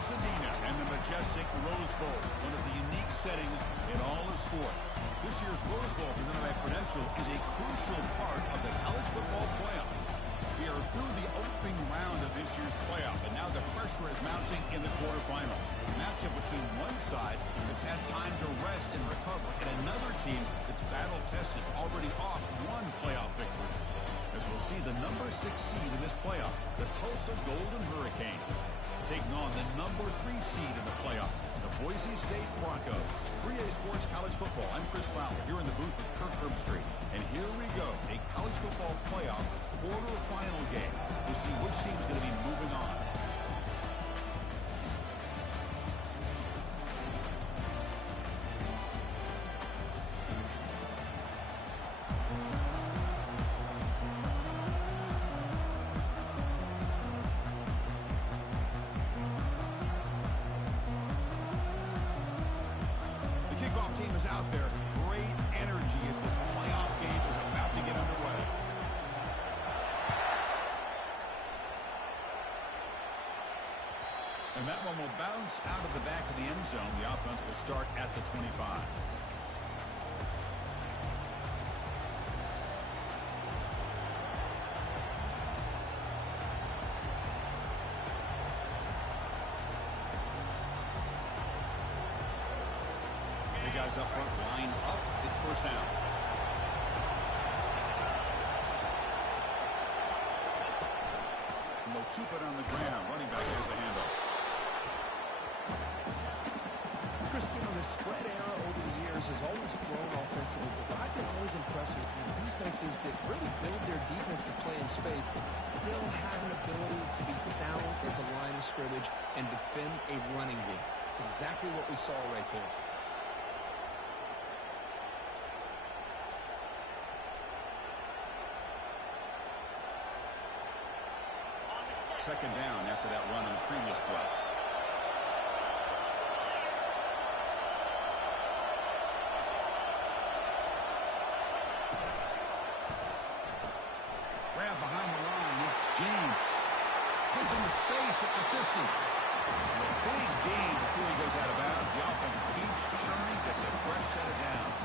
Pasadena and the majestic Rose Bowl, one of the unique settings in all of sport. This year's Rose Bowl, presented by Prudential, is a crucial part of the college football playoff. We are through the opening round of this year's playoff, and now the pressure is mounting in the quarterfinals. A matchup between one side that's had time to rest and recover, and another team that's battle-tested, already off one playoff victory. As we'll see the number 6 seed in this playoff, the Tulsa Golden Hurricane, taking on the number 3 seed in the playoff, the Boise State Broncos. 3A Sports College Football. I'm Chris Fowler here in the booth with Kirk Herbstreit. And here we go, a college football playoff quarterfinal game. We'll see which team's going to be moving on. Out there, great energy as this playoff game is about to get underway. And that one will bounce out of the back of the end zone. The offense will start at the 25. Guys up front, line up. It's first down. And they'll keep it on the ground. Running back has the handoff. Chris, the spread era over the years has always grown offensively, but I've been always impressed with the defenses that really build their defense to play in space, still have an ability to be sound at the line of scrimmage and defend a running game. It's exactly what we saw right there. Second down after that run on the previous play. Grab behind the line. It's James. Gets into space at the 50. And a big gain before he goes out of bounds. The offense keeps churning, gets a fresh set of downs.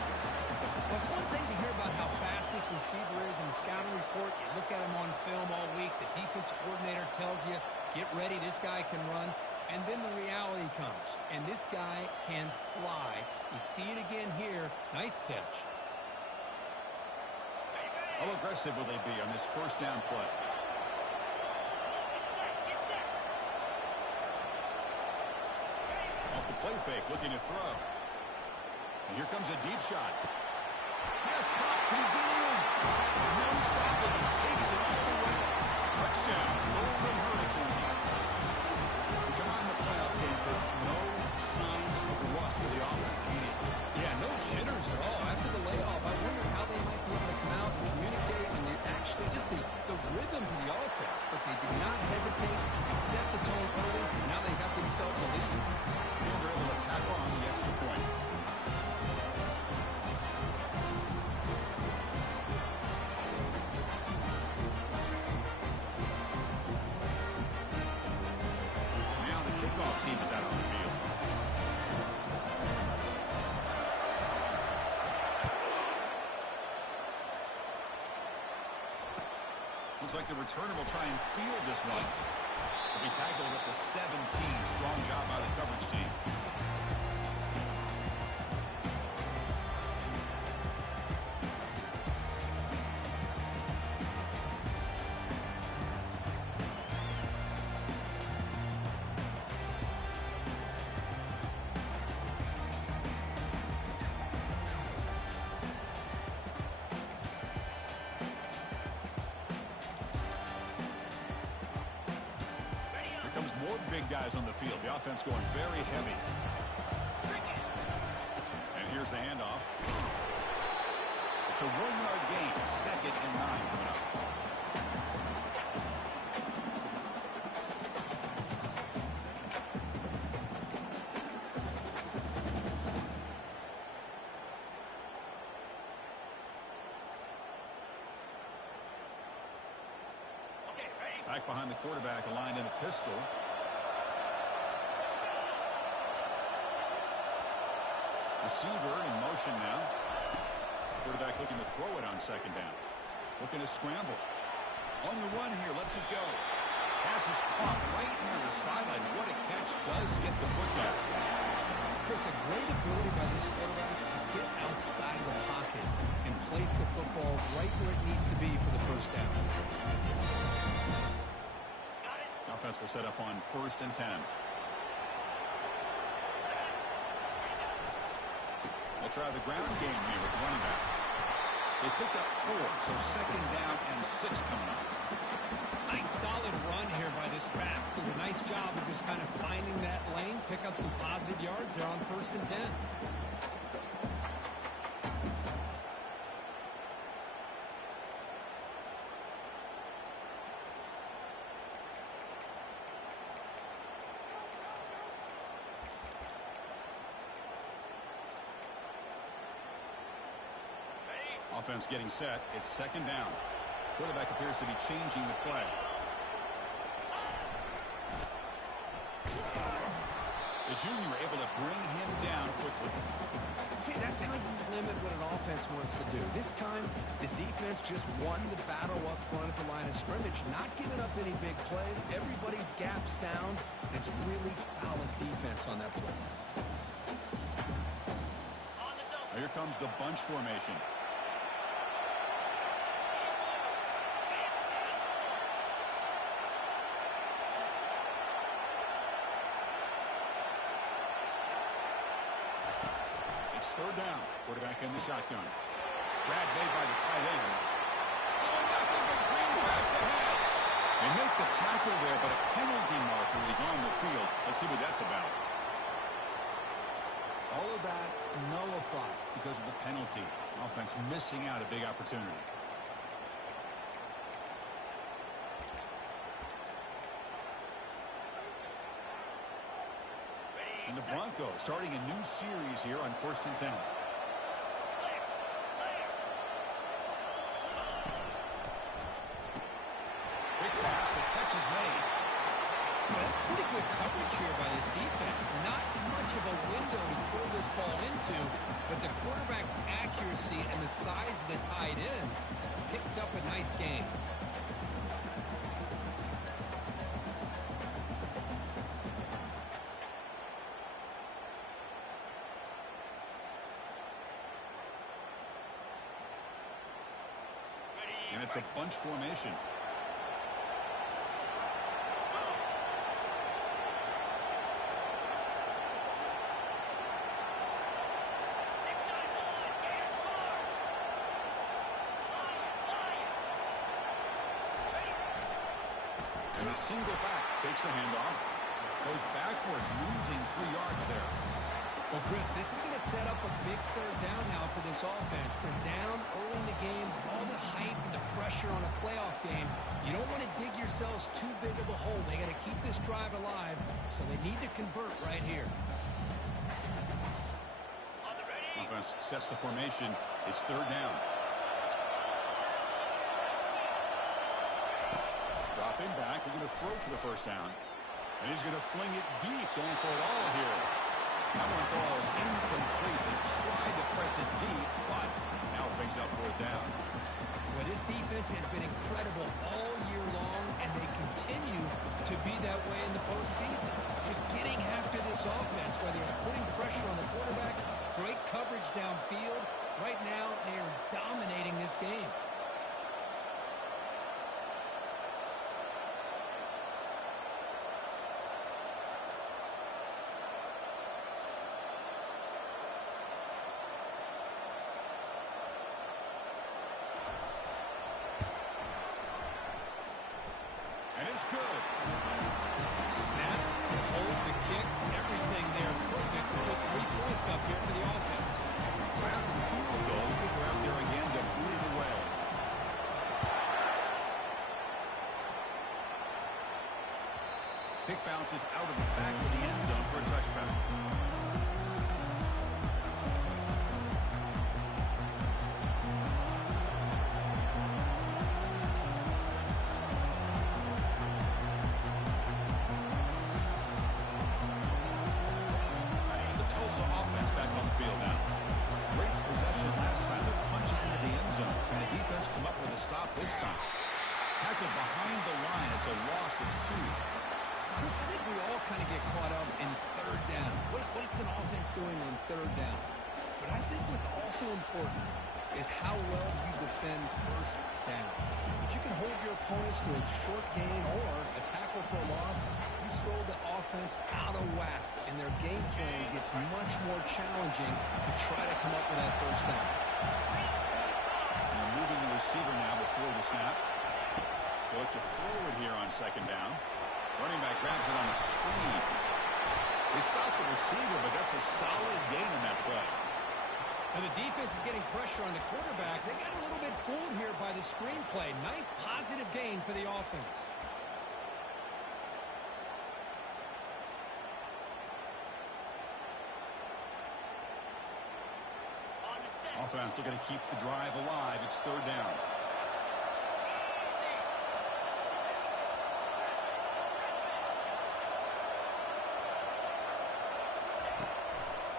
Well, it's one thing to hear about how fast this receiver is in the scouting report. You look at him on film all week. The defensive coordinator tells you, get ready, this guy can run. And then the reality comes. And this guy can fly. You see it again here. Nice catch. How aggressive will they be on this first down play? Off the play fake, looking to throw. And here comes a deep shot. Yes, can he get in? No stopping. He takes it all the way. Touchdown, Golden Hurricane. We come on the playoff game with no signs of rust for the offense immediately. Yeah, no jitters at all. After the layoff, I wonder how they might be able to come out and communicate and actually just the rhythm to the offense. But they did not hesitate. They set the tone early. Now they got themselves a lead. And they're able to tackle on the extra point. Team is out on the field. Looks like the returner will try and field this one. He'll be tackled at the 17. Strong job by the coverage team. More big guys on the field. The offense going very heavy. And here's the handoff. It's a 1-yard gain. 2nd and 9 coming up. Back behind the quarterback, aligned in a pistol. Receiver in motion now. Quarterback looking to throw it on second down. Looking to scramble. On the run here, lets it go. Pass is caught right near the sideline. What a catch, does get the foot back. Chris, a great ability by this quarterback to get outside of the pocket and place the football right where it needs to be for the first down. Offense will set up on 1st and 10. They'll try the ground game here with the running back. They picked up 4, so second down and 6 coming up. Nice solid run here by this back. Did a nice job of just kind of finding that lane, pick up some positive yards there on 1st and 10. Offense getting set. It's second down. Quarterback appears to be changing the play. The junior able to bring him down quickly. See, that's how you limit what an offense wants to do. This time, the defense just won the battle up front at the line of scrimmage, not giving up any big plays. Everybody's gap sound. It's really solid defense on that play. Here comes the bunch formation. Third down. Quarterback in the shotgun. Grab made by the tight end. Oh, nothing but green grass ahead. They make the tackle there, but a penalty marker is on the field. Let's see what that's about. All of that nullified because of the penalty. Offense missing out a big opportunity. And the Broncos starting a new series here on 1st and 10. Quick pass, the catch is made. Well, that's pretty good coverage here by this defense. Not much of a window to throw this ball into, but the quarterback's accuracy and the size of the tight end picks up a nice game. And it's a bunch formation. And the single back takes the handoff. Goes backwards, losing 3 yards there. Well, Chris, this is going to set up a big third down now for this offense. They're down early in the game. All the hype and the pressure on a playoff game. You don't want to dig yourselves too big of a hole. They got to keep this drive alive, so they need to convert right here. Offense sets the formation. It's third down. Dropping back. We're going to throw for the first down. And he's going to fling it deep, going for it all here. That one falls incomplete. They tried to press it deep, but now it brings up fourth down. Well, this defense has been incredible all year long, and they continue to be that way in the postseason. Just getting after this offense, whether it's putting pressure on the quarterback, great coverage downfield. Right now, they are dominating this game. And it's good. Snap, hold, the kick, everything there perfect to put 3 points up here for the offense. So after the field goal, I think we're out there again to boot it away. Kick bounces out of the back of the end zone for a touchback. The Tulsa offense back on the field now. great possession last time. They're punching into the end zone. And the defense come up with a stop this time. Tackled behind the line. It's a loss of 2. Chris, I think we all kind of get caught up in third down. What's an offense doing on third down? But I think what's also important is how well you defend first down. If you can hold your opponents to a short gain or a tackle for a loss, you throw the offense out of whack, and their game plan gets much more challenging to try to come up with that first down. And moving the receiver now before the snap. They look to throw it here on second down. Running back grabs it on the screen. They stop the receiver, but that's a solid gain in that play. And the defense is getting pressure on the quarterback. They got a little bit fooled here by the screenplay. Nice positive gain for the offense. Offense looking to keep the drive alive. It's third down.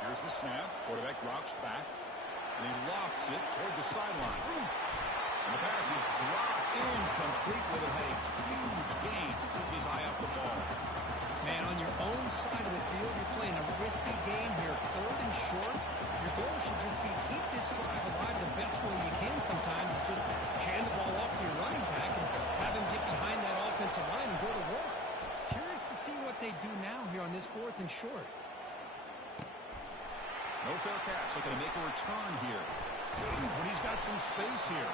Here's the snap. Quarterback drops back. And he lofts it toward the sideline. And the pass is dropped incomplete with it. Had a huge gain. Took his eye off the ball. Man, on your own side of the field, you're playing a risky game here. Third and short. Your goal should just be keep this drive alive the best way you can sometimes. Is just hand the ball off to your running back and have him get behind that offensive line and go to work. Curious to see what they do now here on this fourth and short. No fair catch. Looking to make a return here. But he's got some space here.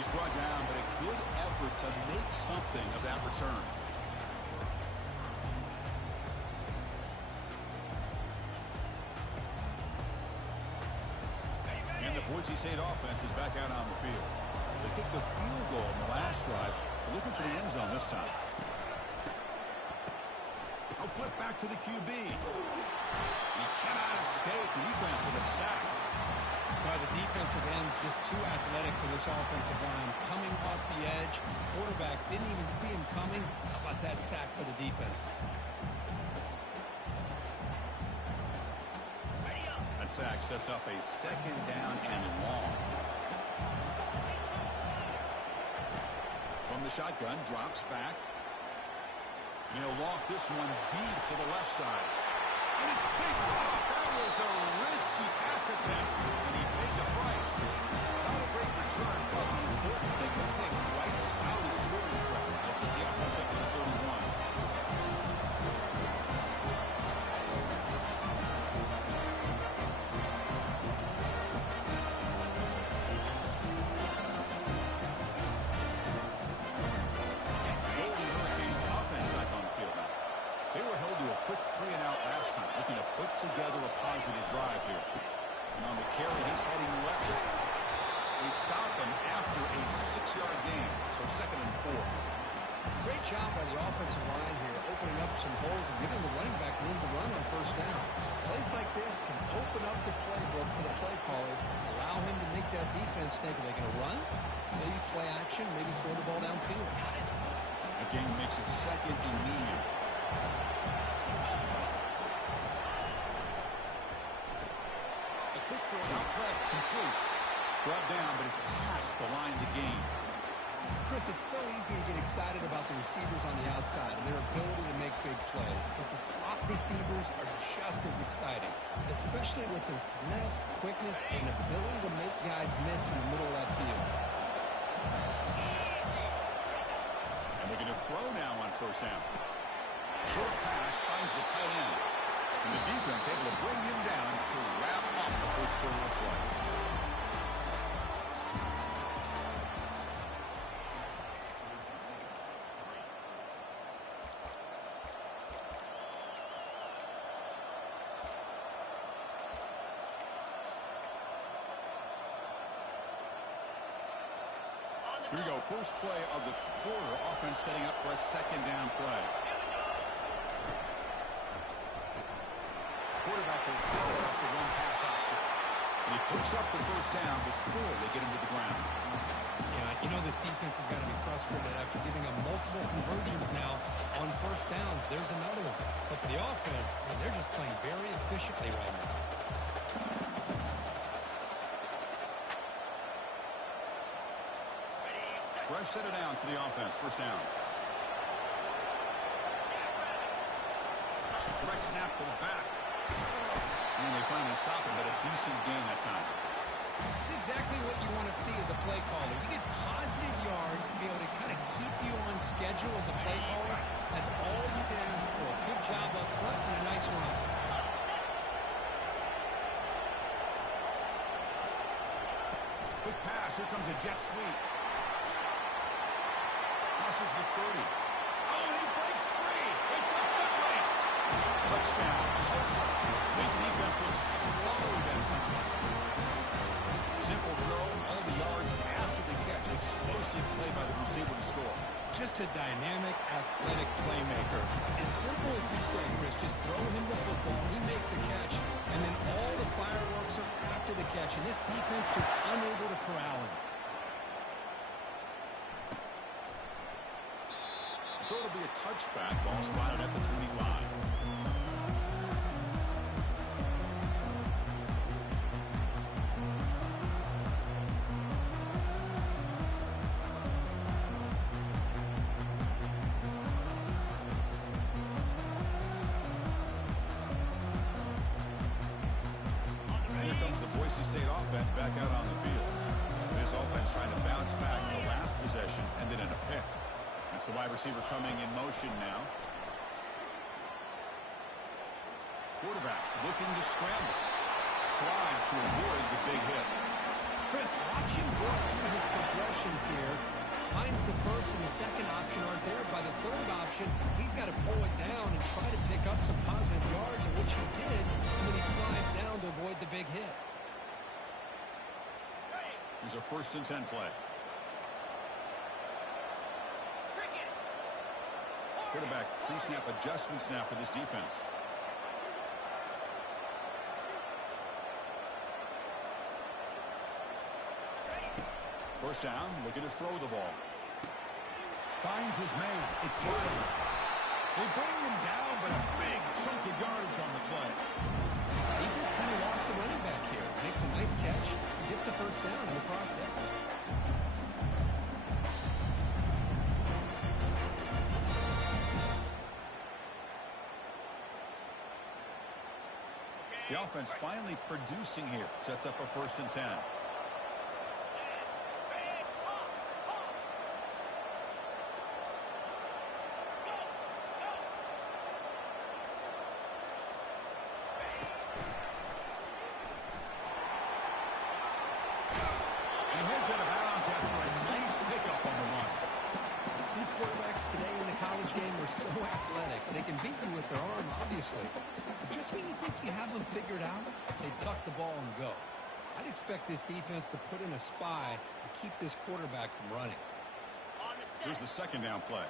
He's brought down, but a good effort to make something of that return. And the Boise State offense is back out on the field. They kicked the field goal in the last drive. They're looking for the end zone this time. I'll flip back to the QB. He cannot escape the defense with a sack. Well, the defensive end's just too athletic for this offensive line. Coming off the edge, quarterback didn't even see him coming. How about that sack for the defense? That sack sets up a second down and long. From the shotgun, drops back. And he'll loft this one deep to the left side. And it's picked off. That was a risky pass attempt, and he paid the price. Not a great return, but the important thing, the pick wipes out his scoring threat. They'll set the offense up to the 31. Together a positive drive here. And on the carry, he's heading left. They stop him after a 6-yard gain. So second and 4. Great job by the offensive line here, opening up some holes and giving the running back room to run on first down. Plays like this can open up the playbook for the play caller, allow him to make that defense think, are they going to run? Maybe play action, maybe throw the ball downfield. Again, makes it second and medium. Quick throw out left, complete. Brought down, but it's past the line to gain. Chris, it's so easy to get excited about the receivers on the outside and their ability to make big plays. But the slot receivers are just as exciting, especially with their finesse, quickness, and ability to make guys miss in the middle of that field. And they're going to throw now on first down. Short pass finds the tight end. And the defense able to bring him down to wrap up the first quarter of play. Here we go. First play of the quarter. Offense setting up for a second down play. Quarterback will throw it off the one pass option. And he picks up the first down before they get him to the ground. Yeah, you know this defense has got to be frustrated after giving them multiple conversions now on first downs. There's another one. But for the offense, man, they're just playing very efficiently right now. set of downs for the offense. First down. Direct snap to the back. And they finally stop him, but a decent gain that time. It's exactly what you want to see as a play caller. You get positive yards to be able to kind of keep you on schedule as a play caller. That's all you can ask for. Good job up front and a nice run. Quick pass. Here comes a jet sweep. Crosses the 30. Oh, and he breaks free. It's a foot race. Touchdown, Tulsa. Make the defense look slow that time. Simple throw, all the yards after the catch. Explosive play by the receiver to score. Just a dynamic, athletic playmaker. As simple as you say, Chris, just throw him the football, he makes a catch, and then all the fireworks are after the catch, and this defense just unable to corral him. So it'll be a touchback. Ball spotted at the 25. Here comes the Boise State offense back out on the field. This offense trying to bounce back the last possession and then in a pick. It's the wide receiver coming in motion now. Quarterback looking to scramble. Slides to avoid the big hit. Chris, watch him work through his progressions here. Finds the first and the second option aren't there. By the third option, he's got to pull it down and try to pick up some positive yards, which he did, and then he slides down to avoid the big hit. Here's a 1st and 10 play. Quarterback pre-snap adjustments now for this defense. First down, looking to throw the ball. Finds his man. It's Boise. They bring him down, but a big chunk of yardage on the play. Defense kind of lost the running back here. Makes a nice catch. Gets the first down in the process. The offense finally producing here. Sets up a 1st and 10. He heads out of bounds after a nice pickup on the run. These quarterbacks today in the college game are so athletic. They can beat you with their arm, obviously. But just when you think you have them figured out, they tuck the ball and go. I'd expect this defense to put in a spy to keep this quarterback from running. Here's the 2nd down play.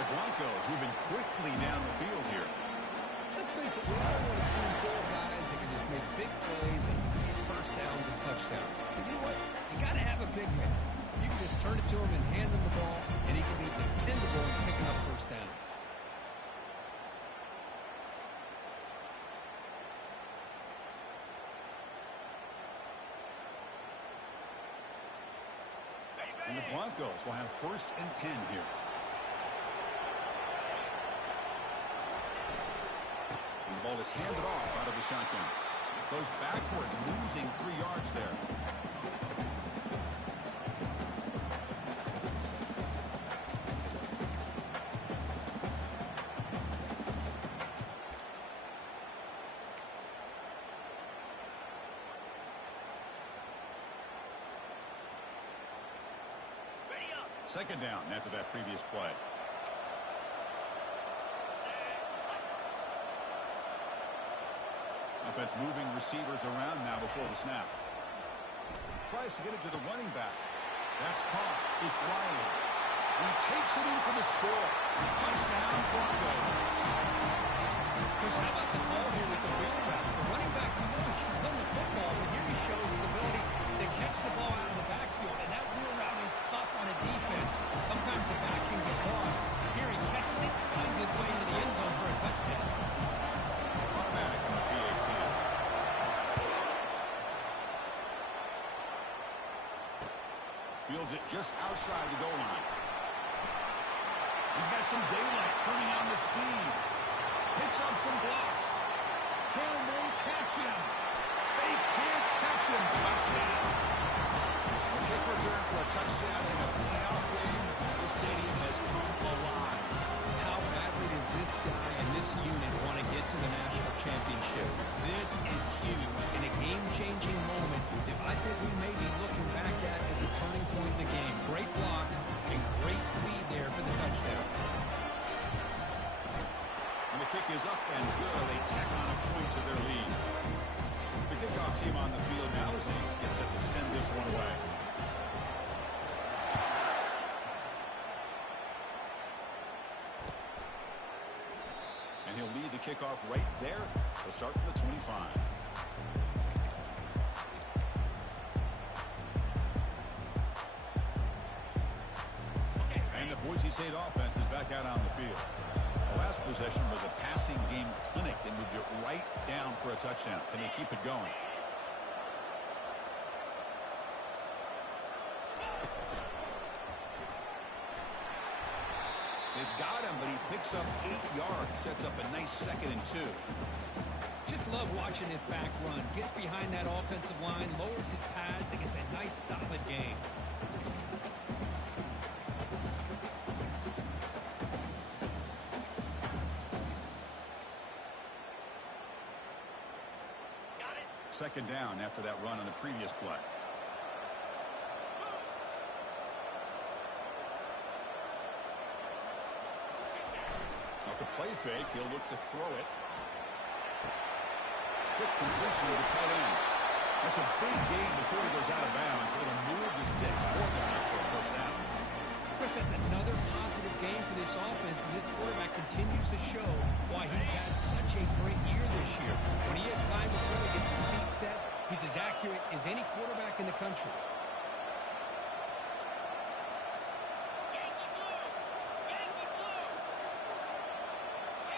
The Broncos moving quickly down the field here. Let's face it, we all want a team full of guys that can just make big plays and get first downs and touchdowns. But you know what? You got to have a big man. You can just turn it to him and hand him the ball, and he can be dependable in picking up first downs. And the Broncos will have 1st and 10 here. And the ball is handed off out of the shotgun. Goes backwards, losing 3 yards there. Second down after that previous play. Offense moving receivers around now before the snap. Tries to get it to the running back. That's caught. It's Riley. He takes it in for the score. Touchdown, Broncos. Chris, how about the call here with the wheel route? The running back, you know, he can run the football, but here he shows his ability to catch the ball out of the backfield, and that wheel route is tough on a defense. Sometimes the back can get lost. Here he catches it, finds his way into the end zone for a touchdown. Automatic on the PAT. Fields it just outside the goal line. He's got some daylight, turning on the speed. Picks up some blocks. Can they catch him? They can't catch him. Touchdown. A kick return for a touchdown in a playoff game. This stadium has come alive. How badly does this guy and this unit want to get to the national championship? This is huge and a game-changing moment that I think we may be looking back at as a turning point in the game. Great blocks and great speed there for the touchdown. And the kick is up and good. They tack on a point to their lead. The kickoff team on the field now as they get set to send this one away. And he'll lead the kickoff right there. He'll start from the 25. And the Boise State offense is back out on the field. The last possession was a passing game clinic. They moved it right down for a touchdown. Can they keep it going? They've got him, but he picks up 8 yards. Sets up a nice 2nd and 2. Just love watching this back run. Gets behind that offensive line, lowers his pads, and gets a nice solid gain. Second down after that run on the previous play. Off the play fake, he'll look to throw it. Quick completion to the tight end. That's a big gain before he goes out of bounds. It'll move the sticks more than enough for a first down. Chris, that's another positive game for this offense, and this quarterback continues to show why he's had such a great year this year. When he has time to throw, he gets his feet set. He's as accurate as any quarterback in the country.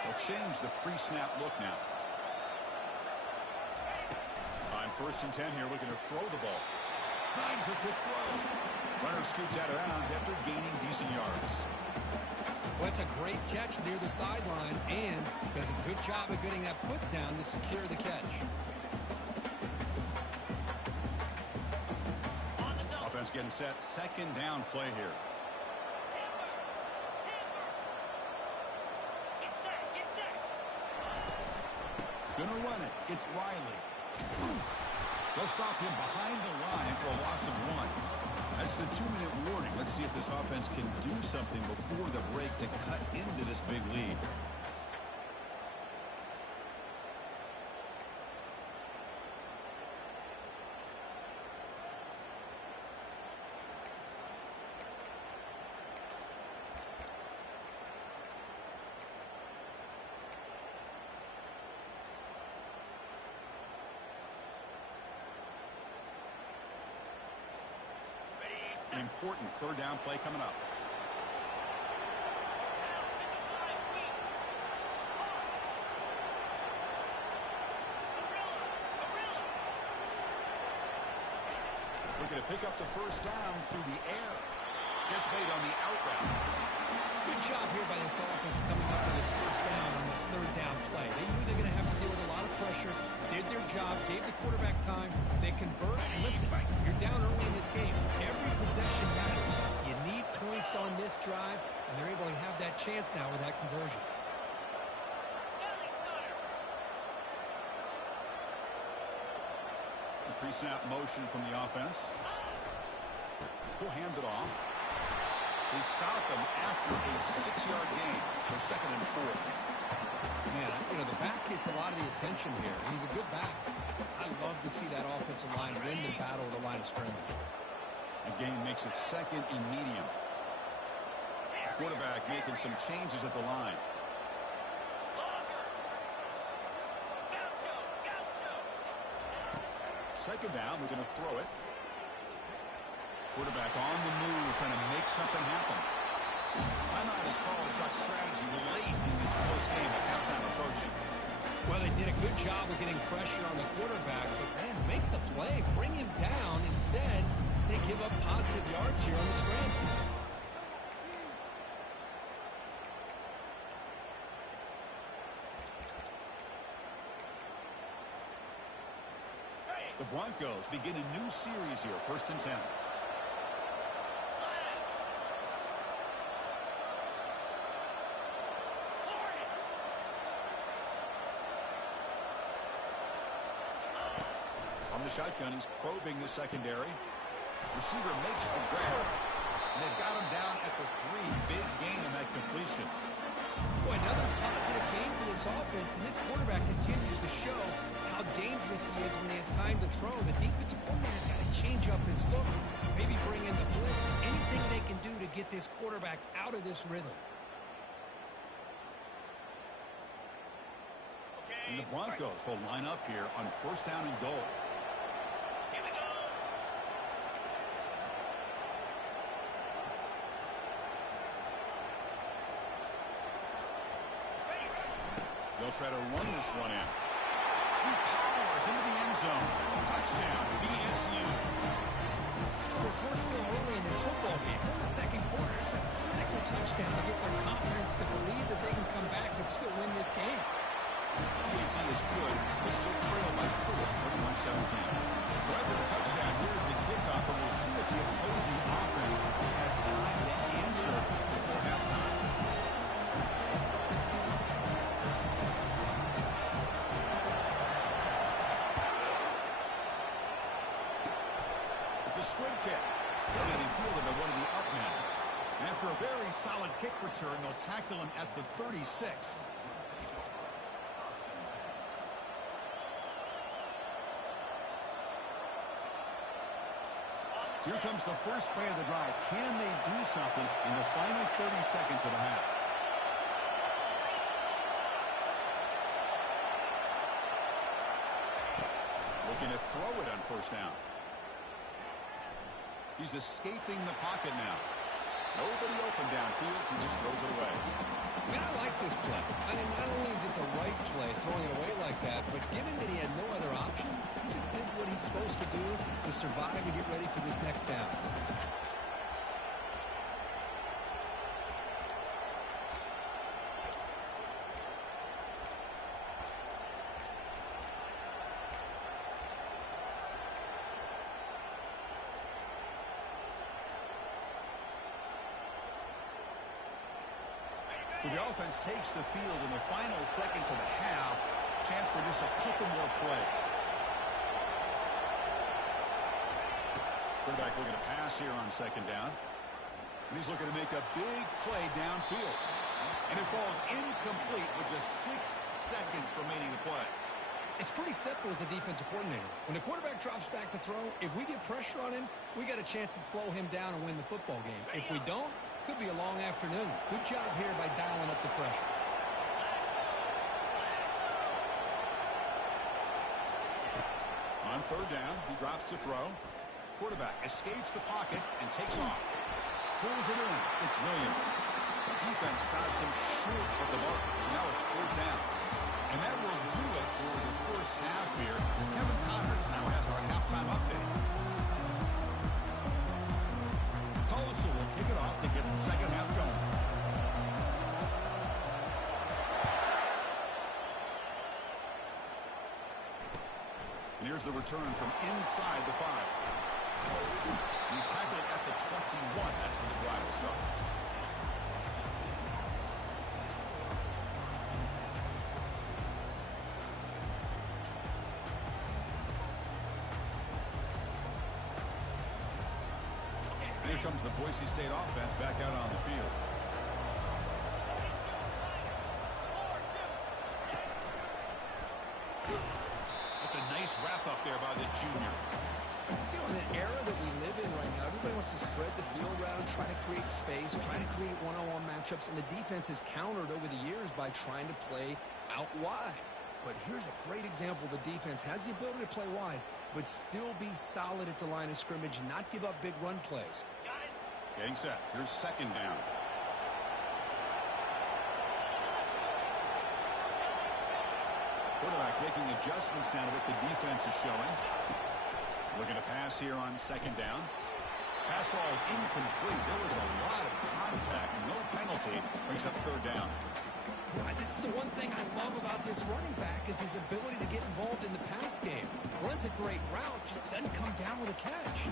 They'll change the pre-snap look now. On 1st and 10 here, looking to throw the ball. Slides a quick throw. Runner scoots out of bounds after gaining decent yards. Well, that's a great catch near the sideline, and does a good job of getting that foot down to secure the catch. Offense getting set. 2nd down play here. Gonna run it. It's Riley. They'll stop him behind the line for a loss of 1. That's the 2-minute warning. Let's see if this offense can do something before the break to cut into this big lead. An important 3rd down play coming up. Looking to pick up the 1st down through the air. Gets made on the out route. Good job here by this offense coming up with this 1st down on the 3rd down play. They knew they're going to have to deal with a lot of pressure, did their job, gave the quarterback time. They convert, and listen, you're down early in this game. Every possession matters. You need points on this drive, and they're able to have that chance now with that conversion. The pre-snap motion from the offense. He'll hand it off. They stop him after a 6-yard gain, so 2nd and 4. Man, you know, the back gets a lot of the attention here. He's a good back. I love to see that offensive line win the battle of the line of scrimmage. The game makes it 2nd and medium. Quarterback making some changes at the line. Second down, we're going to throw it. Quarterback on the move, trying to make something happen. Timeout is called to talk strategy late in this close game at halftime approaching. Well, they did a good job of getting pressure on the quarterback, but, man, make the play, bring him down. Instead, they give up positive yards yards here on the scramble. The Broncos begin a new series here, 1st and 10. From the shotgun, he's probing the secondary. Receiver makes the grab. And they've got him down at the 3. Big gain on that completion. Boy, another positive game for this offense, and this quarterback continues to show how dangerous he is when he has time to throw. The defensive coordinator's got to change up his looks, maybe bring in the blitz, anything they can do to get this quarterback out of this rhythm. And the Broncos will line up here on 1st down and goal. They'll try to run this one in. He powers into the end zone. Touchdown, BSU. Chris, we're still early in this football game. We're in the 2nd quarter. It's a critical touchdown to get their confidence to believe that they can come back and still win this game. BSU is good, but still trail by 4, 21-17. So after the touchdown, here's the kickoff, and we'll see if the opposing offense has time to answer before halftime. It's a squib kick. And he fielded by one of the up men. And after a very solid kick return, they'll tackle him at the 36. Here comes the first play of the drive. Can they do something in the final 30 seconds of the half? Looking to throw it on 1st down. He's escaping the pocket now. Nobody open downfield. He just throws it away. Man, I like this play. I mean, not only is it the right play, throwing it away like that, but given that he had no other option, he just did what he's supposed to do to survive and get ready for this next down. So the offense takes the field in the final seconds of the half. Chance for just a couple more plays. Quarterback looking to pass here on 2nd down. And he's looking to make a big play downfield. And it falls incomplete with just 6 seconds remaining to play. It's pretty simple as a defensive coordinator. When the quarterback drops back to throw, if we get pressure on him, we got a chance to slow him down and win the football game. If we don't, could be a long afternoon. Good job here by dialing up the pressure. On 3rd down, he drops to throw. Quarterback escapes the pocket and takes off. Pulls it in. It's Williams. Defense stops him short of the mark. So now it's 4th down. And that will do it for the first half here. Kevin Connors now has our halftime update. Tulsa will kick it off to get the 2nd half going. And here's the return from inside the 5. He's tackled at the 21. That's where the drive will start. Here comes the Boise State offense back out on the field. That's a nice wrap-up there by the junior. You know, in an era that we live in right now, everybody wants to spread the field around, try to create space, try to create one-on-one matchups, and the defense has countered over the years by trying to play out wide. But here's a great example. The defense has the ability to play wide, but still be solid at the line of scrimmage, not give up big run plays. Getting set. Here's 2nd down. Quarterback making adjustments down to what the defense is showing. Looking to pass here on 2nd down. Pass ball is incomplete. There was a lot of contact. No penalty. Brings up third down. Right, this is the one thing I love about this running back is his ability to get involved in the pass game. Runs a great route, just doesn't come down with a catch.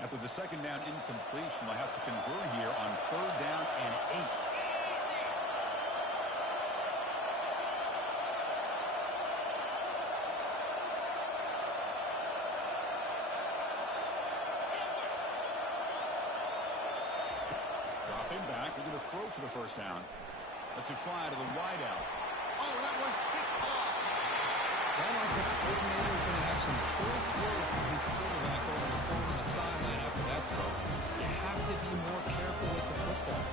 After the second down incompletion, they'll have to convert here on third down and 8. Dropping back, we're going to throw for the first down. Let's it fly to the wideout. Oh, that one's picked off. That offensive coordinator is going to have some choice words from his quarterback over the phone on the sideline after that throw. You have to be more careful with the football.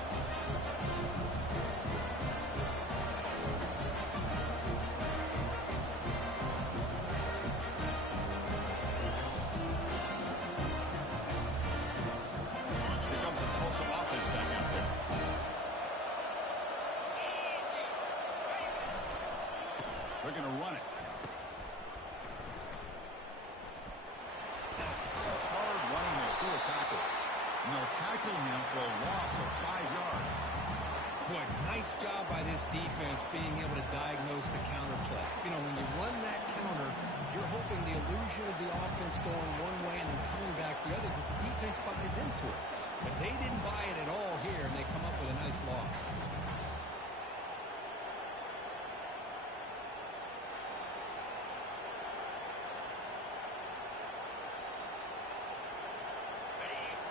Here comes the Tulsa offense back out there. They're going to run it. Tackle. And they'll tackle him for a loss of 5 yards. Boy, nice job by this defense being able to diagnose the counter play. You know, when you run that counter, you're hoping the illusion of the offense going one way and then coming back the other, that the defense buys into it. But they didn't buy it at all here, and they come up with a nice loss.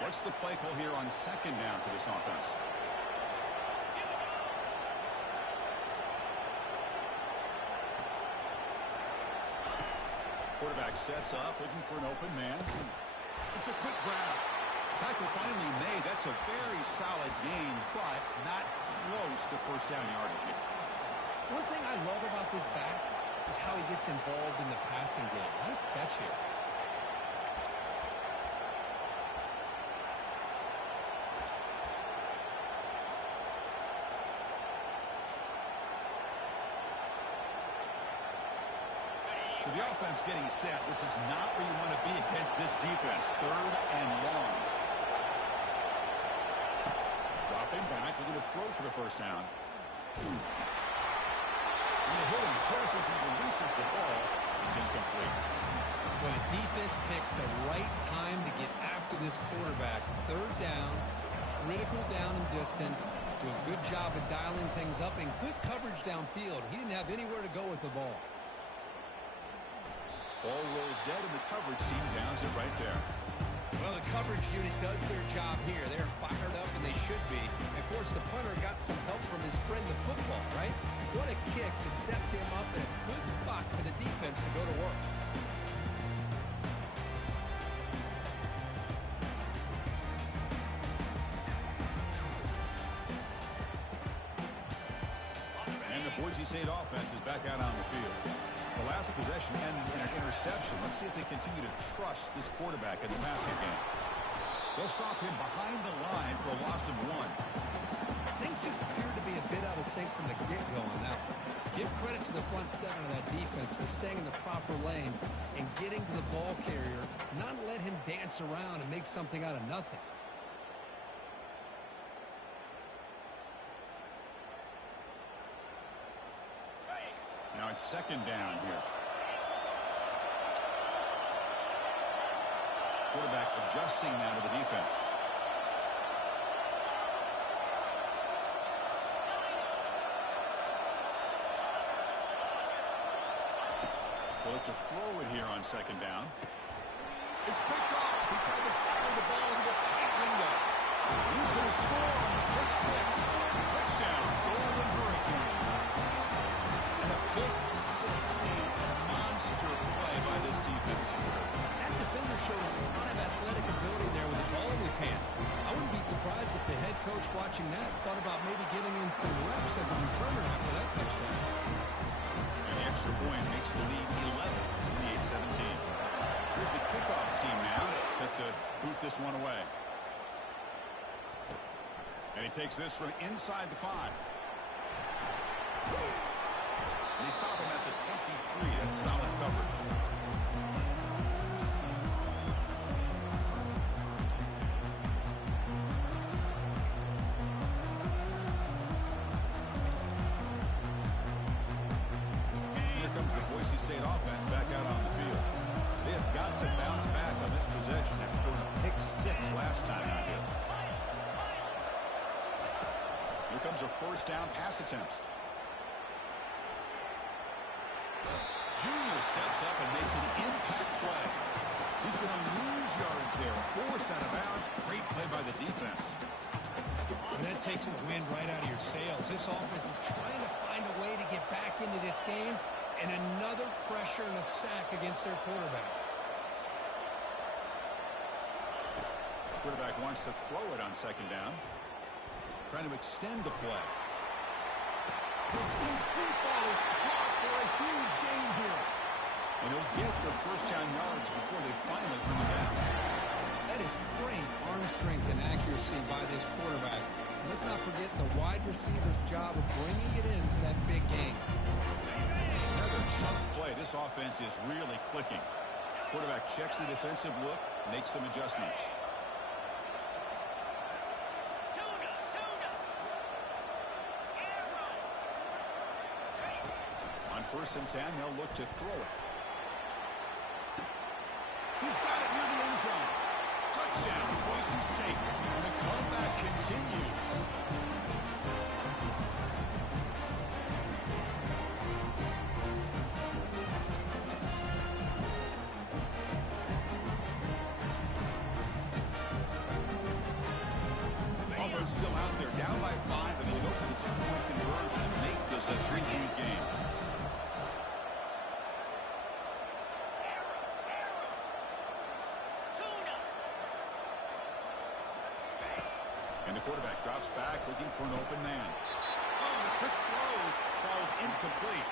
What's the play call here on second down for this offense? Quarterback sets up, looking for an open man. It's a quick grab. Tackle finally made. That's a very solid gain, but not close to first down yardage. One thing I love about this back is how he gets involved in the passing game. Nice catch here. So the offense getting set. This is not where you want to be against this defense. Third and long. Dropping back. We're going to throw for the first down. And they hit him just as he releases the ball. It's incomplete. When a defense picks the right time to get after this quarterback, third down, critical down and distance, do a good job of dialing things up, and good coverage downfield. He didn't have anywhere to go with the ball. Ball rolls dead, and the coverage team downs it right there. Well, the coverage unit does their job here. They're fired up, and they should be. And of course, the punter got some help from his friend, the football, right? What a kick to set them up in a good spot for the defense to go to work. And the Boise State offense is back out on the field. The last possession ended in an interception. Let's see if they continue to trust this quarterback in the passing game. They'll stop him behind the line for a loss of 1. Things just appear to be a bit out of sync from the get-go on that one. Give credit to the front seven of that defense for staying in the proper lanes and getting to the ball carrier, not let him dance around and make something out of nothing. Now it's second down here. Quarterback adjusting now to the defense. They'll look to throw it here on second down. It's picked off. He tried to fire the ball into the tight window. He's going to score on the pick 6. Touchdown, Golden Hurricane. And a pick 6, a monster play by this defense. That defender showed a lot of athletic ability there with the ball in his hands. I wouldn't be surprised if the head coach watching that thought about maybe giving him some reps as a returner after that touchdown. And the extra point makes the lead 11, 28-17. Here's the kickoff team now, set to boot this one away. And he takes this from inside the 5. They stop him at the 23. That's solid coverage. Here comes the Boise State offense back out on the field. They have got to bounce back on this possession after throwing a pick 6 last time out here. Here comes a first down pass attempt. Junior steps up and makes an impact play. He's going to lose yards there. Forced out of bounds. Great play by the defense. And that takes the wind right out of your sails. This offense is trying to find a way to get back into this game, and another pressure and a sack against their quarterback. Quarterback wants to throw it on second down. Trying to extend the play. Deep ball is caught for a huge gain here. And he'll get the first down yards before they finally bring him down. That is great arm strength and accuracy by this quarterback. And let's not forget the wide receiver's job of bringing it in for that big gain. Another chunk play. This offense is really clicking. Quarterback checks the defensive look, makes some adjustments. On 1st and 10, they'll look to throw it. He's got it near the end zone. Touchdown, Boise State. And the comeback continues. Offense still out there, down by 5, and they'll go for the 2-point conversion and make this a 3-point game. And the quarterback drops back, looking for an open man. Oh, the quick throw falls incomplete.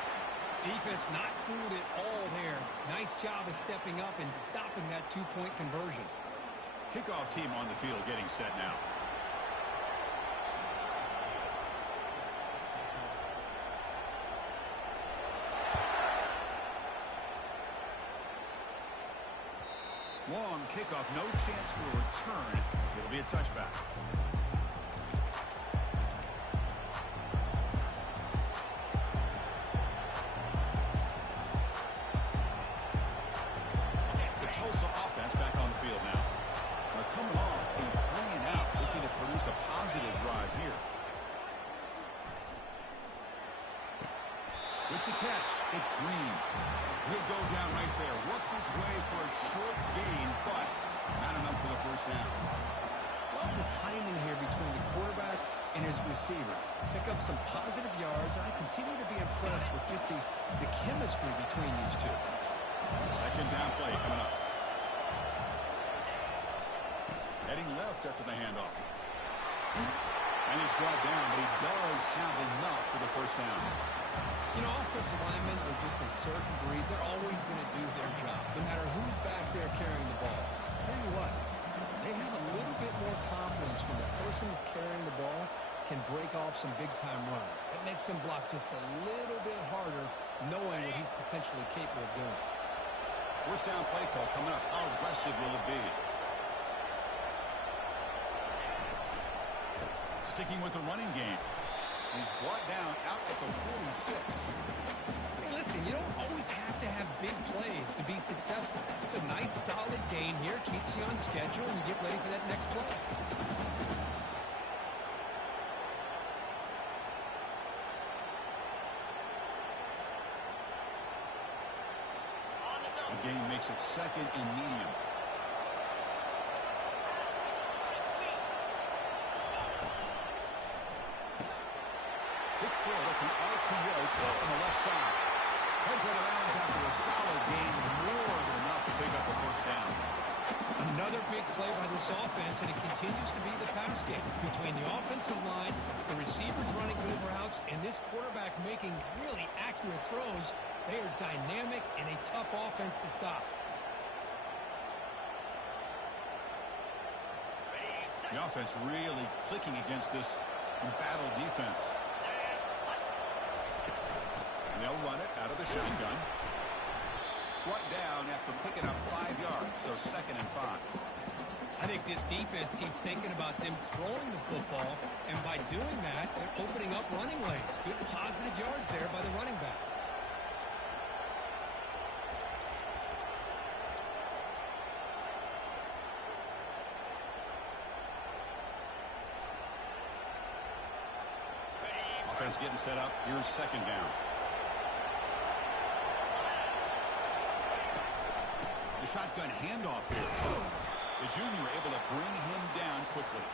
Defense not fooled at all there. Nice job of stepping up and stopping that 2-point conversion. Kickoff team on the field getting set now. Long kickoff, no chance for a return. It'll be a touchback. The Tulsa offense back on the field now. They're coming off a 3-and-out, looking to produce a positive drive here. With the catch, it's Green. He'll go down right there. Works his way for a short gain, but not enough for the first down. Love the timing here between the quarterback and his receiver. Pick up some positive yards. I continue to be impressed with just the chemistry between these two. Second down play coming up. Heading left after the handoff. And he's brought down, but he does have enough for the first down. You know, offensive linemen are just a certain breed. They're always going to do their job, no matter who's back there carrying the ball. I'll tell you what, they have a little bit more confidence when the person that's carrying the ball can break off some big-time runs. It makes them block just a little bit harder, knowing what he's potentially capable of doing. First down play call coming up. How aggressive will it be? Sticking with the running game. He's brought down out at the 46. Hey, listen, you don't always have to have big plays to be successful. It's a nice, solid gain here. Keeps you on schedule, and you get ready for that next play. The game makes it second and medium. Quick throw, that's an RPO caught on the left side. Heads out of bounds after a solid gain, more than enough to pick up the first down. Another big play by this offense, and it continues to be the pass game. Between the offensive line, the receivers running good routes, and this quarterback making really accurate throws, they are dynamic and a tough offense to stop. The offense really clicking against this embattled defense. they'll run it out of the shotgun. Brought down after picking up 5 yards, so 2nd and 5. I think this defense keeps thinking about them throwing the football, and by doing that, they're opening up running lanes. Good positive yards there by the running back. Offense getting set up. Here's 2nd down. The shotgun handoff here. The junior able to bring him down quickly.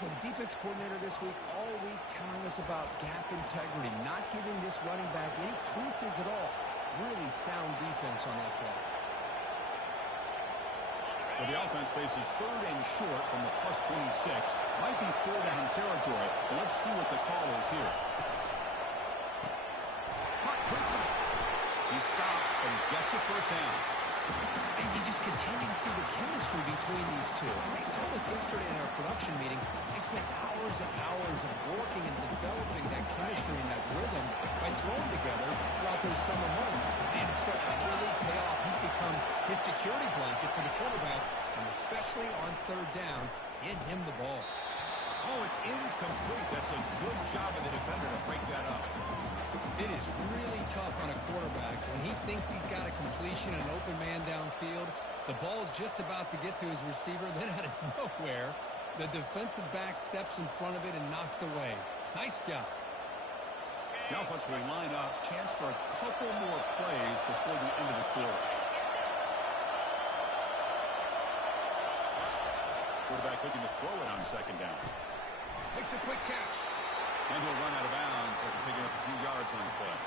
Well, the defense coordinator this week, all week telling us about gap integrity, not giving this running back any creases at all. Really sound defense on that play. So the offense faces 3rd and short from the +26. Might be 4-down territory, but let's see what the call is here. Caught quickly. He stopped and gets a 1st down. And you just continue to see the chemistry between these two. And they told us yesterday in our production meeting, they spent hours and hours of working and developing that chemistry and that rhythm by throwing together throughout those summer months. And it's starting to really pay off. He's become his security blanket for the quarterback, and especially on 3rd down, get him the ball. Oh, it's incomplete. That's a good job of the defender to break that up. It is really tough on a quarterback when he thinks he's got a completion, an open man downfield. The ball's just about to get to his receiver. Then out of nowhere, the defensive back steps in front of it and knocks away. Nice job. The offense will line up. Chance for a couple more plays before the end of the quarter. Quarterback looking to throw it on 2nd down. Makes a quick catch. And he'll run out of bounds after picking up a few yards on the play.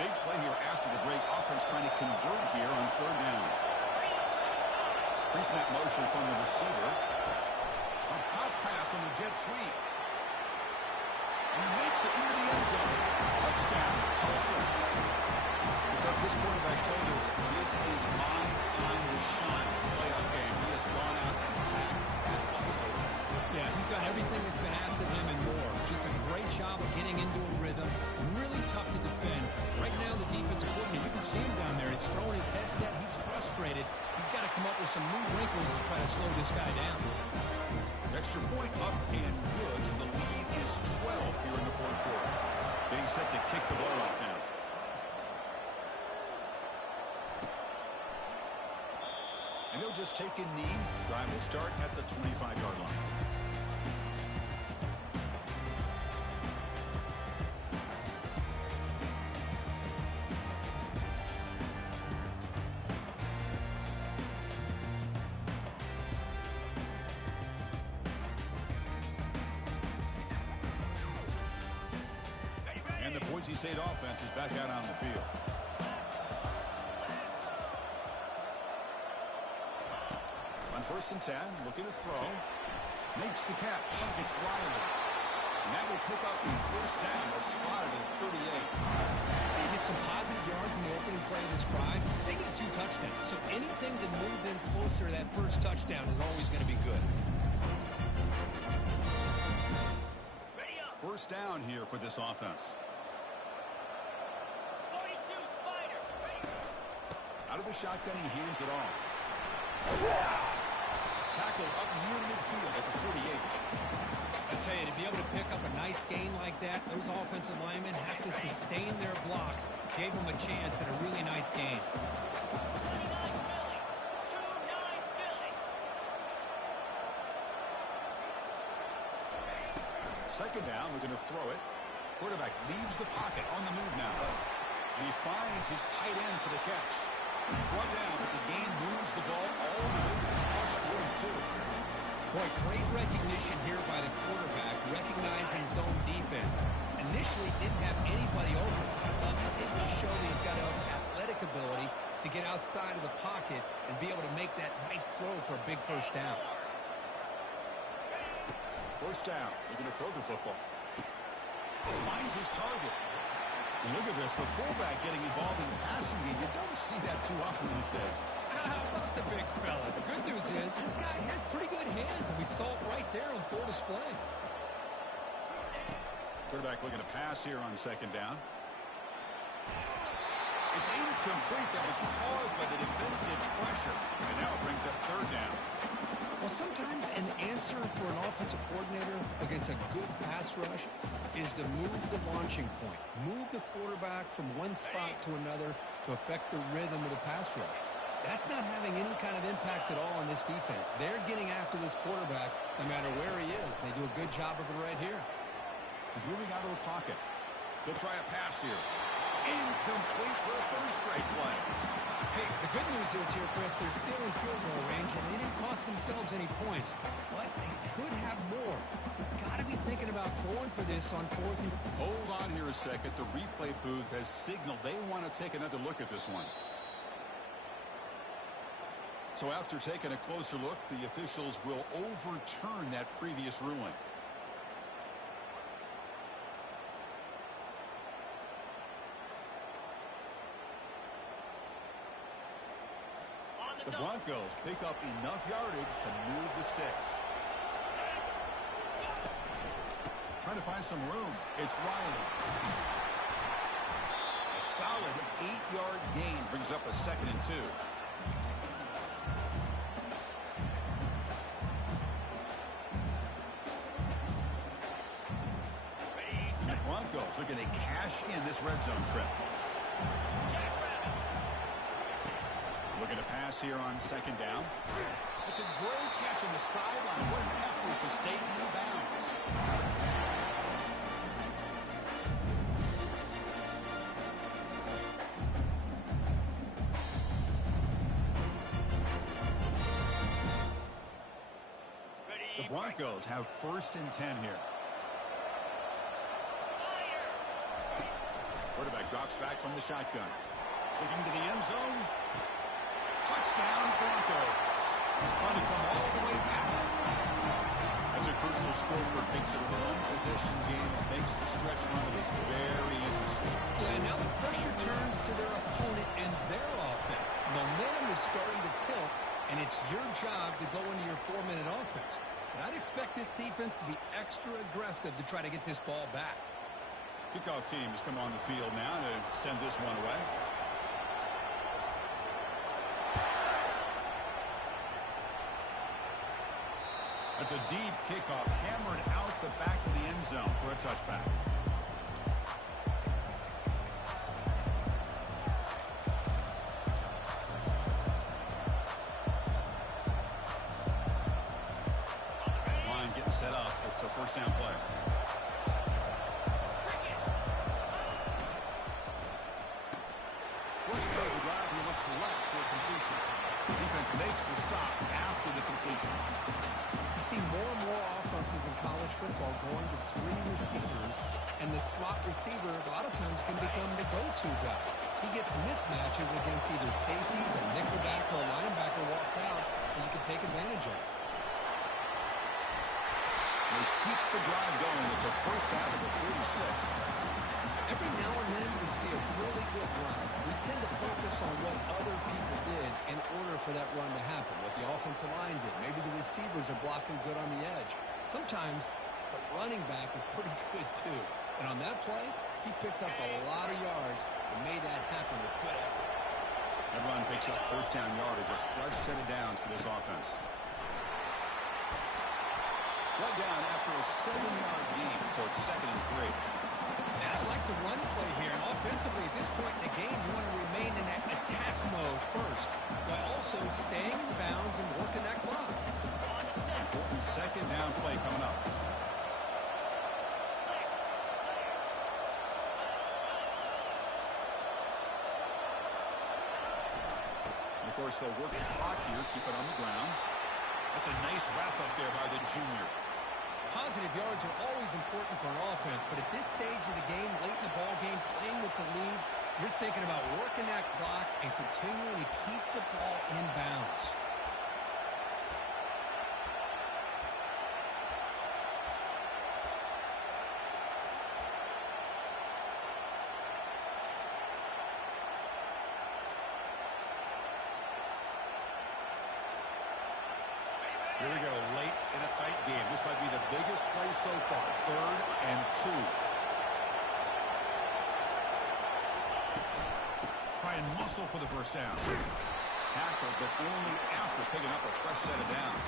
Big play here after the break. Offense trying to convert here on 3rd down. Pre-snap motion from the receiver. A pop pass on the jet sweep. And he makes it into the end zone. Touchdown, Tulsa. Because this quarterback told us this is my time to shine. Playoff game. He has gone out and packed that up so far. Yeah, he's done everything that's been asked of him and more. Just a great job of getting into a rhythm. Really tough to defend. Right now, the defensive coordinator, you can see him down there. He's throwing his headset. He's frustrated. He's got to come up with some new wrinkles to try to slow this guy down. Extra point up and good. So the lead is 12 here in the 4th quarter. Being set to kick the ball off now. And they'll just take a knee. Drive will start at the 25-yard line. And the Boise State offense is back out on the field. On 1st and 10, looking to throw. Makes the catch. It's Wilder. And that will pick up the 1st down. A spot at 38. They get some positive yards in the opening play of this drive. They get 2 touchdowns. So anything to move them closer to that 1st touchdown is always going to be good. 1st down here for this offense. 42 Spider. Out of the shotgun, he hands it off. Tackle up near midfield at the 48. I tell you, to be able to pick up a nice gain like that, those offensive linemen have to sustain their blocks. Gave them a chance at a really nice gain. 2nd down, we're going to throw it. Quarterback leaves the pocket on the move now. And he finds his tight end for the catch. Brought down, but the game moves the ball all the way to +42. Boy, great recognition here by the quarterback, recognizing zone defense. Initially didn't have anybody open. But he's able to show that he's got enough athletic ability to get outside of the pocket and be able to make that nice throw for a big first down. First down. Looking to throw the football. Finds his target. And look at this. The fullback getting involved in the passing game. You don't see that too often these days. How about the big fella? The good news is this guy has pretty good hands, and we saw it right there on full display. Quarterback looking to pass here on second down. It's incomplete. That was caused by the defensive pressure. And now it brings up third down. Well, sometimes an answer for an offensive coordinator against a good pass rush is to move the launching point. Move the quarterback from one spot to another to affect the rhythm of the pass rush. That's not having any kind of impact at all on this defense. They're getting after this quarterback no matter where he is. They do a good job of it right here. He's moving out of the pocket. They'll try a pass here. Incomplete for a third straight play. Hey, the good news is here, Chris, they're still in field goal range, and they didn't cost themselves any points. But they could have more. Got to be thinking about going for this on fourth and... Hold on here a second. The replay booth has signaled they want to take another look at this one. So after taking a closer look, the officials will overturn that previous ruling. The Broncos pick up enough yardage to move the sticks. Trying to find some room. It's Riley. A solid 8-yard gain brings up a 2nd and 2. The Broncos looking to cash in this red zone trip. Looking to pass here on second down. It's a great catch on the sideline. What an effort to stay in bounds. The Broncos have 1st and 10 here. Quarterback drops back from the shotgun. Looking to the end zone. Touchdown, Broncos. Trying to come all the way back. That's a crucial score for makes it a one-possession game. Makes the stretch run of this very interesting. Yeah, now the pressure turns to their opponent and their offense. Momentum is starting to tilt, and it's your job to go into your 4-minute offense. But I'd expect this defense to be extra aggressive to try to get this ball back. Kickoff team has come on the field now to send this one away. That's a deep kickoff, hammered out the back of the end zone for a touchback. This line getting set up. It's a first down play. First play of the drive, he looks left for a completion. Defense makes the stop after the completion. You see more and more offenses in college football going to 3 receivers, and the slot receiver a lot of times can become the go-to guy. He gets mismatches against either safeties, a nickelback, or a linebacker walked out, and you can take advantage of it. They keep the drive going. It's a first down at the 46. Every now and then we see a really good run. We tend to focus on what other people did in order for that run to happen, what the offensive line did. Maybe the receivers are blocking good on the edge. Sometimes the running back is pretty good too. And on that play, he picked up a lot of yards and made that happen with good effort. That run picks up first down yardage, a fresh set of downs for this offense. Right down after a 7-yard gain, so it's 2nd and 3. And I like the run play here. And offensively, at this point in the game, you want to remain in that attack mode first, while also staying in bounds and working that clock. Important 2nd down play coming up. And of course, they'll work the clock here, keep it on the ground. That's a nice wrap up there by the junior. Positive yards are always important for an offense, but at this stage of the game, late in the ball game, playing with the lead, you're thinking about working that clock and continuing to keep the ball in bounds. Here we go, late in a tight game. This might be the biggest play so far. 3rd and 2. Try and muscle for the first down. Tackle, but only after picking up a fresh set of downs.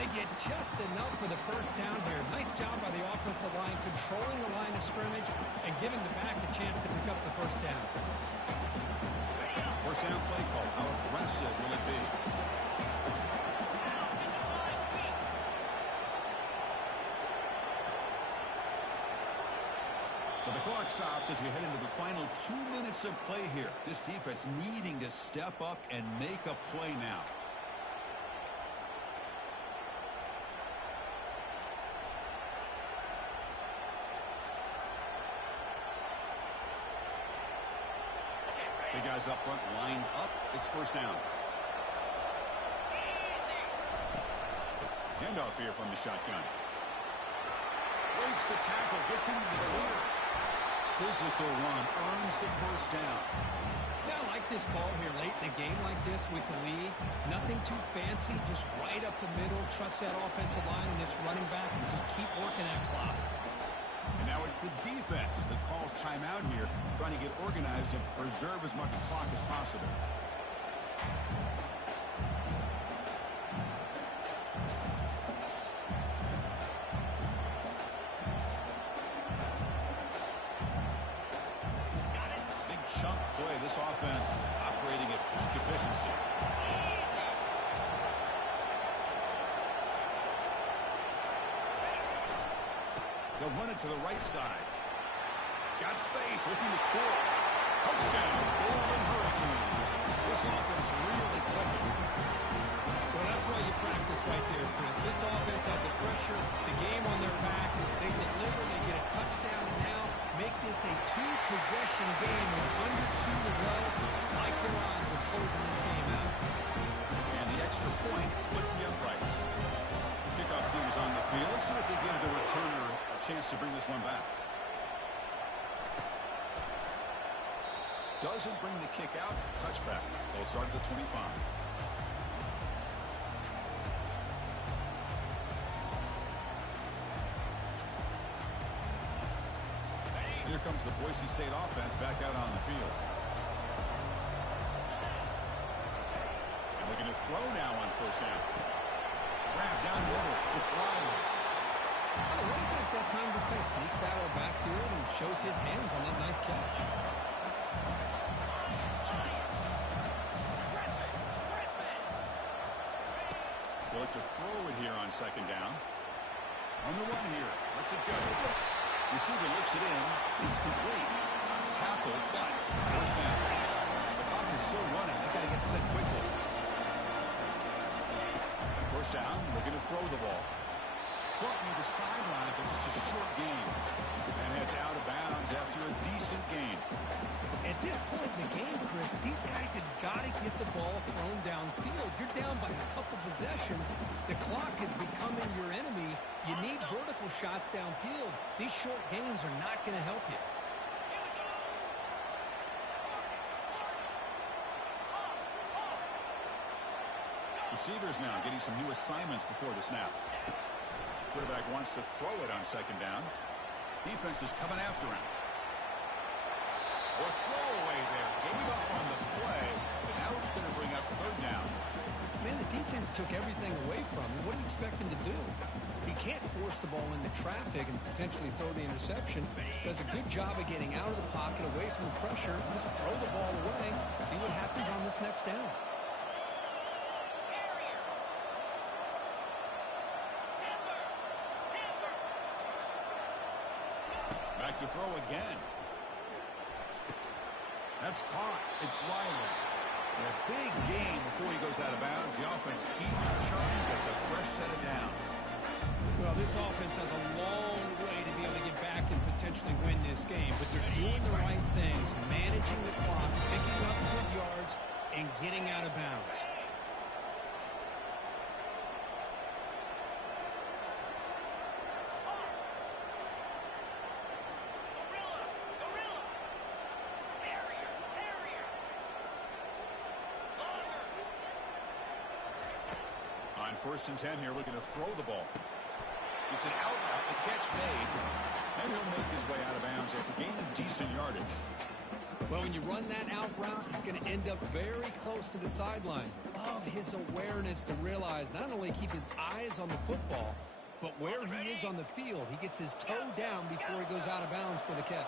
They get just enough for the first down here. Nice job by the offensive line, controlling the line of scrimmage and giving the back a chance to pick up the first down. First down play call. How aggressive will it be? So the clock stops as we head into the final 2 minutes of play here. This defense needing to step up and make a play now. Big guys up front, lined up. It's first down. Handoff here from the shotgun. Breaks the tackle, gets into the clear. Physical run, earns the first down. Yeah, I like this call here late in a game like this with the lead. Nothing too fancy, just right up the middle. Trust that offensive line and this running back and just keep working that clock. And now it's the defense that calls timeout here, trying to get organized and preserve as much clock as possible. Chunk play, this offense operating at peak efficiency. They'll run it to the right side. Got space, looking to score. Touchdown, Golden Hurricane. This offense really clicking. Well, that's why you practice right there, Chris. This offense had the pressure, the game on their back. They deliver, they get a touchdown, and now make this a 2-possession game with under 2 to go. Like their odds of closing this game out. And the extra point splits the uprights. Kickoff team is on the field. Let's see if they give the returner a chance to bring this one back. Doesn't bring the kick out. Touchback. They'll start at the 25. Here comes the Boise State offense back out on the field. And looking to throw now on first down. Grab down the middle. It's Wiley. The running back that time just kind of sneaks out of the backfield and shows his hands on that nice catch. They'll look to throw it here on second down. On the run here. Lets it go. Receiver looks it in. It's complete. Tackle, but first down. The clock is still running. They've got to get set quickly. First down, looking to throw the ball. Caught near the sideline, but just a short gain. And heads out of bounds after a decent gain. At this point in the game, Chris, these guys have got to get the ball thrown downfield. You're down by a couple possessions. The clock is becoming your enemy. You need vertical shots downfield. These short gains are not going to help you. Receivers now getting some new assignments before the snap. Quarterback wants to throw it on second down. Defense is coming after him. Or throwaway there. Gave up on the play, but now it's going to bring up third down. Man, the defense took everything away from him. What do you expect him to do? He can't force the ball into traffic and potentially throw the interception. Does a good job of getting out of the pocket, away from the pressure. Just throw the ball away. See what happens on this next down. Back to throw again. That's caught. It's Wiley. And a big gain before he goes out of bounds. The offense keeps churning. Gets a fresh set of downs. Well, this offense has a long way to be able to get back and potentially win this game, but they're doing the right things, managing the clock, picking up good yards, and getting out of bounds. On 1st and 10 here, looking to throw the ball. It's an out route, the catch made, and he'll make his way out of bounds after gaining decent yardage. Well, when you run that out route, he's going to end up very close to the sideline. Love his awareness to realize not only keep his eyes on the football, but where he is on the field. He gets his toe down before he goes out of bounds for the catch.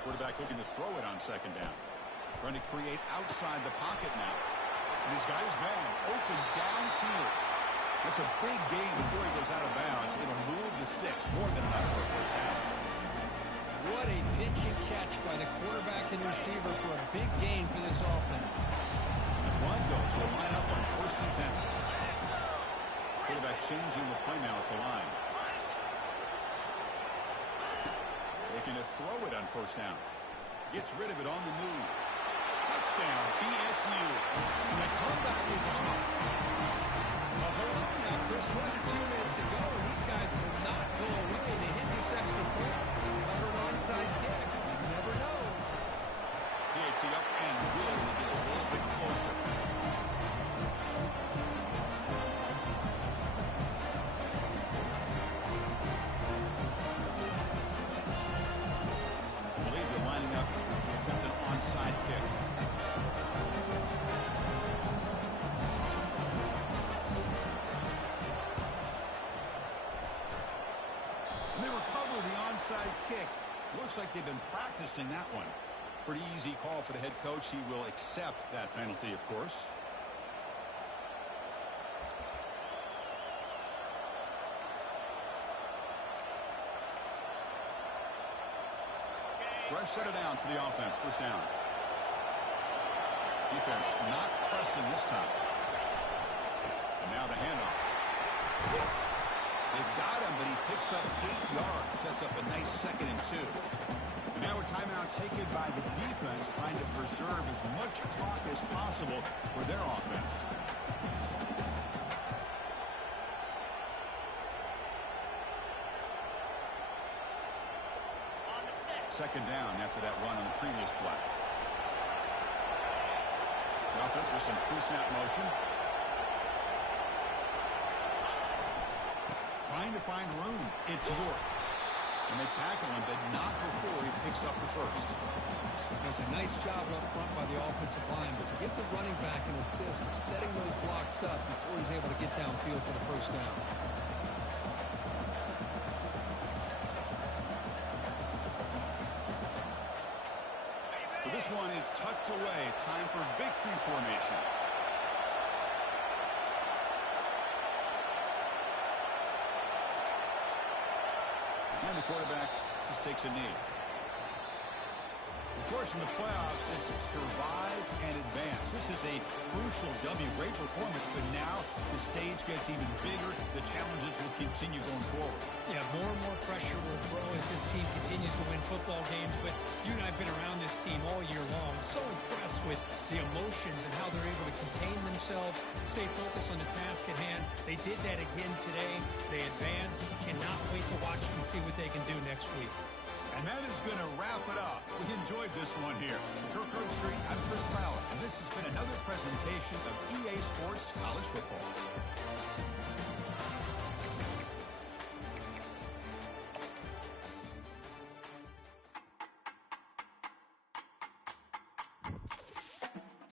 Quarterback looking to throw it on 2nd down. Trying to create outside the pocket now. And he's got his man open downfield. That's a big gain before he goes out of bounds. It'll move the sticks more than enough for a 1st down. What a pitch and catch by the quarterback and receiver for a big gain for this offense. The Broncos will line up on 1st and 10. Quarterback changing the play now at the line. Looking to throw it on 1st down. Gets rid of it on the move. Touchdown, BSU. And the comeback is on. Well, hold on now, Chris. Under 2 minutes to go, and these guys will not go away. They hit this extra point. Cover an onside kick. You never know. He hits it up and good to get a little bit closer. Onside kick. And they recover the onside kick. Looks like they've been practicing that one. Pretty easy call for the head coach. He will accept that penalty, of course. Fresh set of downs for the offense. 1st down. Defense not pressing this time. And now the handoff. They've got him, but he picks up 8 yards. Sets up a nice 2nd and 2. And now a timeout taken by the defense, trying to preserve as much clock as possible for their offense. Second down after that run on the previous play. The offense with some pre-snap motion. Trying to find room. It's York. And they tackle him, but not before he picks up the 1st. There's a nice job up front by the offensive line, but to give the running back an assist for setting those blocks up before he's able to get downfield for the 1st down. This one is tucked away. Time for victory formation. And the quarterback just takes a knee. Of course, in the playoffs, it's survive and advance. This is a crucial W. Great performance, but now the stage gets even bigger. The challenges will continue going forward. Yeah, more and more pressure will grow as this team continues to win football games, but you and I have been around this team all year long. So impressed with the emotions and how they're able to contain themselves, stay focused on the task at hand. They did that again today. They advance. Cannot wait to watch and see what they can do next week. And that is going to wrap it up. We enjoyed this one here. Kirk Street, I'm Chris Fowler, and this has been another presentation of EA Sports College Football.